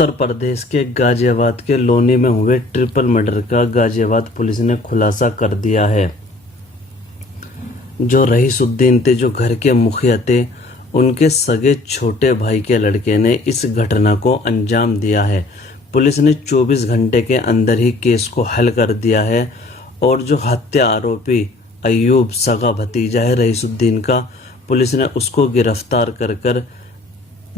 उत्तर प्रदेश के गाजियाबाद के लोनी में हुए ट्रिपल मर्डर का गाजियाबाद पुलिस ने खुलासा कर दिया है। जो रईसुद्दीन थे, जो घर के मुखिया थे, उनके सगे छोटे भाई के लड़के ने इस घटना को अंजाम दिया है। पुलिस ने 24 घंटे के अंदर ही केस को हल कर दिया है और जो हत्या आरोपी अयूब सगा भतीजा है रईसुद्दीन का, पुलिस ने उसको गिरफ्तार कर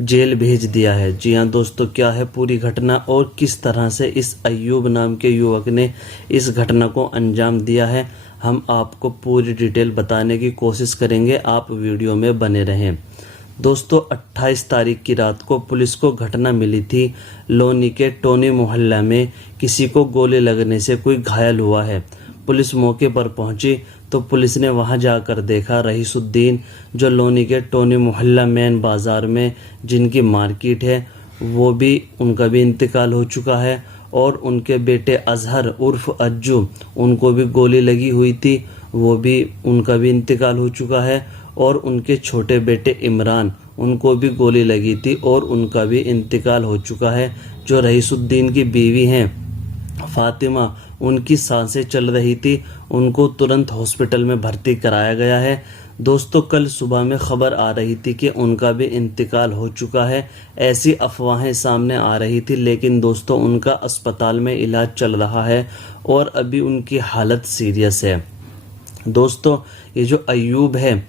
जेल भेज दिया है। जी हाँ दोस्तों, क्या है पूरी घटना और किस तरह से इस अयूब नाम के युवक ने इस घटना को अंजाम दिया है, हम आपको पूरी डिटेल बताने की कोशिश करेंगे। आप वीडियो में बने रहें। दोस्तों, 28 तारीख की रात को पुलिस को घटना मिली थी। लोनी के टोनी मोहल्ला में किसी को गोली लगने से कोई घायल हुआ है। पुलिस मौके पर पहुंची तो पुलिस ने वहां जाकर देखा रईसुद्दीन, जो लोनी के टोनी मोहल्ला मेन बाज़ार में जिनकी मार्केट है, वो भी उनका भी इंतकाल हो चुका है। और उनके बेटे अजहर उर्फ अज्जू, उनको भी गोली लगी हुई थी, वो भी उनका भी इंतकाल हो चुका है। और उनके छोटे बेटे इमरान, उनको भी गोली लगी थी और उनका भी इंतकाल हो चुका है। जो रईसुद्दीन की बीवी हैं फातिमा, उनकी सांसें चल रही थी, उनको तुरंत हॉस्पिटल में भर्ती कराया गया है। दोस्तों, कल सुबह में खबर आ रही थी कि उनका भी इंतकाल हो चुका है। ऐसी अफवाहें सामने आ रही थी, लेकिन दोस्तों उनका अस्पताल में इलाज चल रहा है और अभी उनकी हालत सीरियस है। दोस्तों, ये जो अयूब है,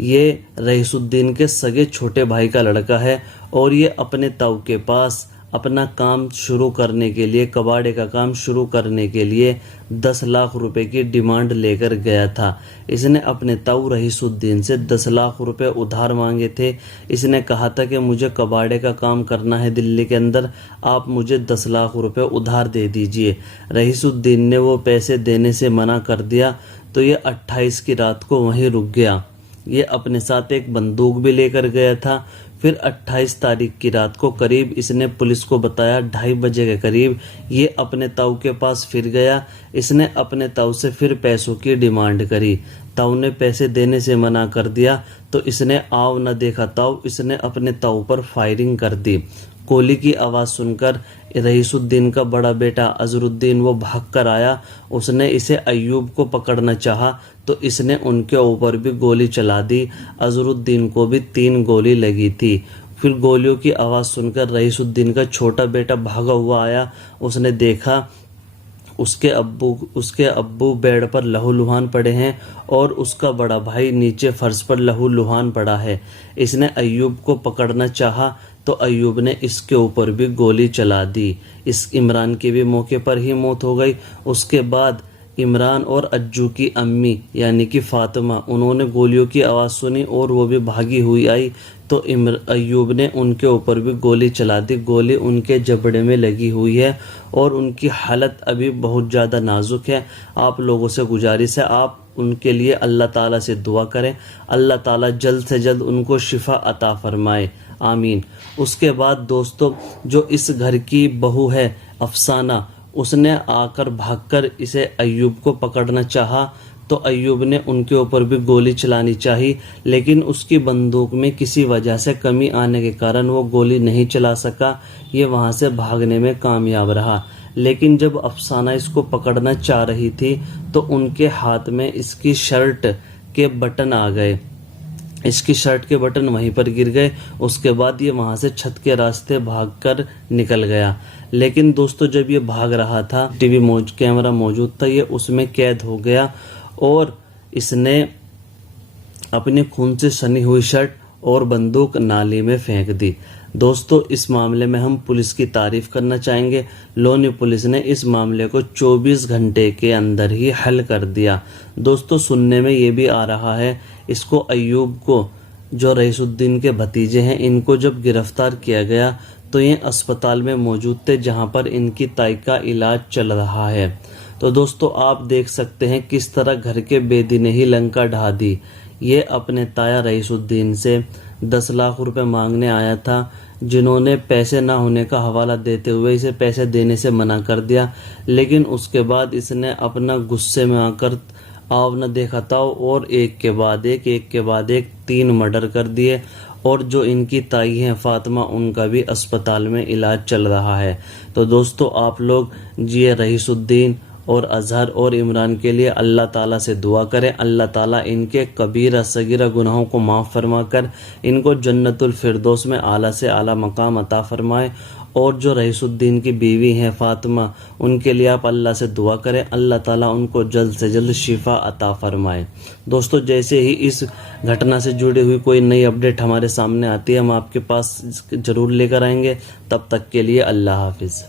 ये रईसुद्दीन के सगे छोटे भाई का लड़का है और ये अपने ताऊ के पास अपना काम शुरू करने के लिए, कबाड़े का काम शुरू करने के लिए 10 लाख रुपए की डिमांड लेकर गया था। इसने अपने ताऊ रईसुद्दीन से 10 लाख रुपए उधार मांगे थे। इसने कहा था कि मुझे कबाड़े का काम करना है दिल्ली के अंदर, आप मुझे 10 लाख रुपए उधार दे दीजिए। रईसुद्दीन ने वो पैसे देने से मना कर दिया तो ये 28 की रात को वहीं रुक गया। ये अपने साथ एक बंदूक भी लेकर गया था। फिर 28 तारीख की रात को करीब इसने पुलिस को बताया 2:30 बजे के करीब ये अपने ताऊ के पास फिर गया। इसने अपने ताऊ से फिर पैसों की डिमांड करी। ताऊ ने पैसे देने से मना कर दिया तो इसने आव न देखा ताऊ, इसने अपने ताऊ पर फायरिंग कर दी। गोली की आवाज़ सुनकर रईसुद्दीन का बड़ा बेटा अजरुद्दीन वो भाग कर आया। उसने इसे अयूब को पकड़ना चाहा तो इसने उनके ऊपर भी गोली चला दी। अजरुद्दीन को भी 3 गोली लगी थी। फिर गोलियों की आवाज़ सुनकर रईसुद्दीन का छोटा बेटा भागा हुआ आया। उसने देखा उसके अब्बू बेड पर लहूलुहान पड़े हैं और उसका बड़ा भाई नीचे फर्श पर लहूलुहान पड़ा है। इसने अयूब को पकड़ना चाहा तो अयूब ने इसके ऊपर भी गोली चला दी। इस इमरान की भी मौके पर ही मौत हो गई। उसके बाद इमरान और अज्जू की अम्मी यानी कि फातिमा, उन्होंने गोलियों की आवाज़ सुनी और वो भी भागी हुई आई तो अयूब ने उनके ऊपर भी गोली चला दी। गोली उनके जबड़े में लगी हुई है और उनकी हालत अभी बहुत ज़्यादा नाजुक है। आप लोगों से गुजारिश है, आप उनके लिए अल्लाह ताला से दुआ करें, अल्लाह ताला जल्द से जल्द उनको शिफा अता फरमाए, आमीन। उसके बाद दोस्तों, जो इस घर की बहू है अफसाना, उसने आकर भागकर इसे अयूब को पकड़ना चाहा तो अयूब ने उनके ऊपर भी गोली चलानी चाहिए, लेकिन उसकी बंदूक में किसी वजह से कमी आने के कारण वो गोली नहीं चला सका। ये वहाँ से भागने में कामयाब रहा। लेकिन जब अफसाना इसको पकड़ना चाह रही थी तो उनके हाथ में इसकी शर्ट के बटन आ गए। इसकी शर्ट के बटन वहीं पर गिर गए। उसके बाद ये वहाँ से छत के रास्ते भागकर निकल गया। लेकिन दोस्तों, जब ये भाग रहा था, कैमरा मौजूद था, ये उसमें कैद हो गया और इसने अपने खून से सनी हुई शर्ट और बंदूक नाली में फेंक दी। दोस्तों, इस मामले में हम पुलिस की तारीफ करना चाहेंगे। लोनी पुलिस ने इस मामले को 24 घंटे के अंदर ही हल कर दिया। दोस्तों, सुनने में ये भी आ रहा है इसको अयूब को, जो रईसुद्दीन के भतीजे हैं, इनको जब गिरफ्तार किया गया तो ये अस्पताल में मौजूद थे जहां पर इनकी ताई का इलाज चल रहा है। तो दोस्तों, आप देख सकते हैं किस तरह घर के बेदी ने ही लंका ढा दी। ये अपने ताया रईसुद्दीन से 10 लाख रुपए मांगने आया था, जिन्होंने पैसे ना होने का हवाला देते हुए इसे पैसे देने से मना कर दिया। लेकिन उसके बाद इसने अपना गुस्से में आकर आव न देखा था और एक के बाद एक 3 मर्डर कर दिए और जो इनकी ताई हैं फातिमा, उनका भी अस्पताल में इलाज चल रहा है। तो दोस्तों आप लोग जी रईसुद्दीन और अजहर और इमरान के लिए अल्लाह ताला से दुआ करें। अल्लाह ताला इनके कबीरा सगीरा गुनाहों को माफ़ फरमा कर इनको जन्नतुल फिरदौस में आला से आला मकाम अता फरमाए। और जो रईसुद्दीन की बीवी हैं फातिमा, उनके लिए आप अल्लाह से दुआ करें, अल्लाह ताला उनको जल्द से जल्द शिफा अता फरमाए। दोस्तों जैसे ही इस घटना से जुड़ी हुई कोई नई अपडेट हमारे सामने आती है, हम आपके पास ज़रूर लेकर आएंगे। तब तक के लिए अल्लाह हाफिज़।